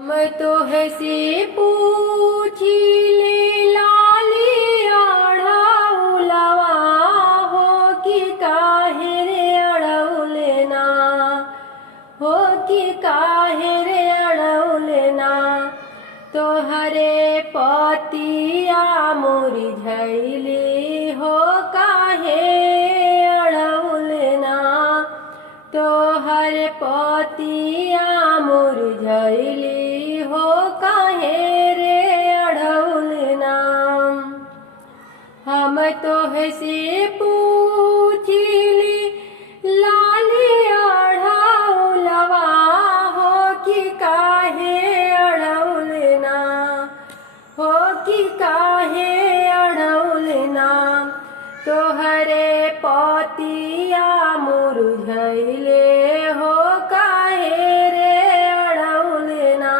मैं तो हसी पूछी ले लाली अड़ौलवा हो कि काहे रे अड़ौलना हो कि काहे रे अड़ौलना तोहरे पतिया मुरझैली हो काहे अड़ौलना तोहर पतिया मुरझैली हो काहे रे अड़ौलना हम तोहसे पूछिली लाली अड़ौलवा हो कि काहे अड़ौलना हो कि काहे अड़ौलना तोहरे पतिया मुरझैले हो काहे रे अड़ौलना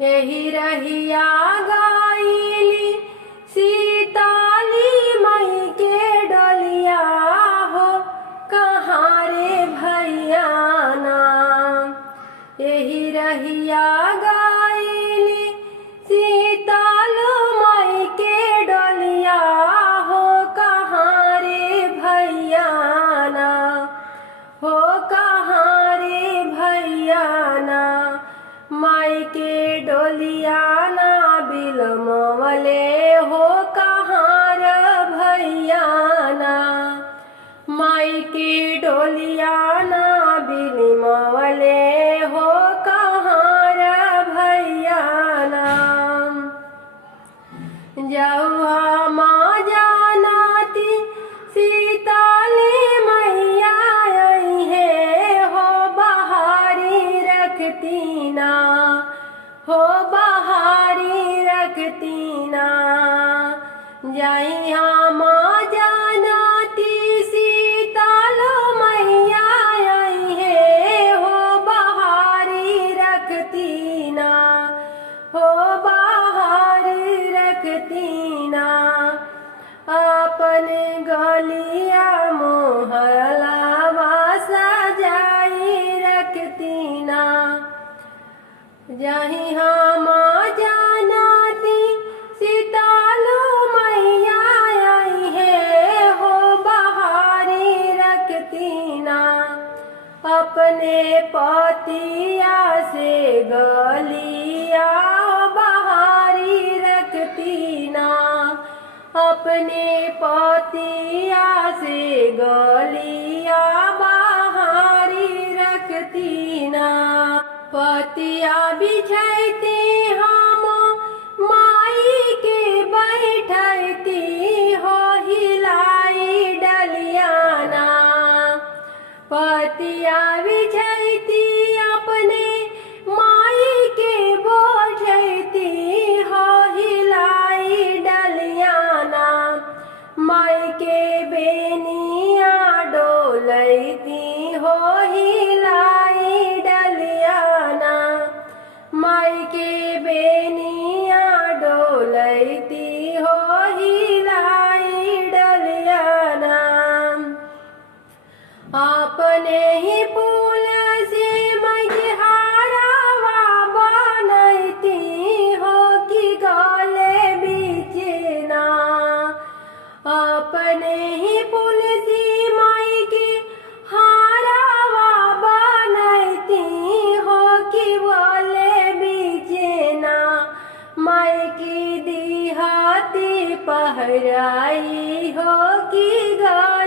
यही रहिया गाइली सीताली मई के डलिया हो कहाँ रे भैया ना यही रहिया गाइली सीताल मई के डलिया हो कहाँ रे भैया ना हो कहाँ रे भैया ना माई के डोलिया ना बिलमवले हो कहाँ रे भैया ना माई के डोलिया ना बिलमवले हो कहाँ रे भैया ना जौआ माँ जानाती सीताली मैया आई है हो बहारी रखती ना हो बहारी रखती ना जहाँ माँ जानाती सीताल मैया आई है हो बहारी रखती ना हो बहारी रखती ना अपन गलिया मोहलावा सजाई रखती ना जहीं हम जानाती सीतालो मैया आई है हो बहारी रखती ना अपने पतिया से गलिया बहारी रखती ना अपने पतिया से गलिया बहारी रखती ना पतिया बिछैती हम माई के बैठती हो हिलाई डलियाना पतिया बिछैती अपने माई के बैठती हो हिलाई डलियाना माई के बेनिया डोलती हो हिलाई डलियाना माई के बेनिया डोलती हो हिलाई डलियाना अपने ही फूल से माई के हारावा बनती हो कि गले बीचना अपने ही फूल से माई के हारावा बनती हो कि गले बीचना माई की दिहाती पहराई हो कि गले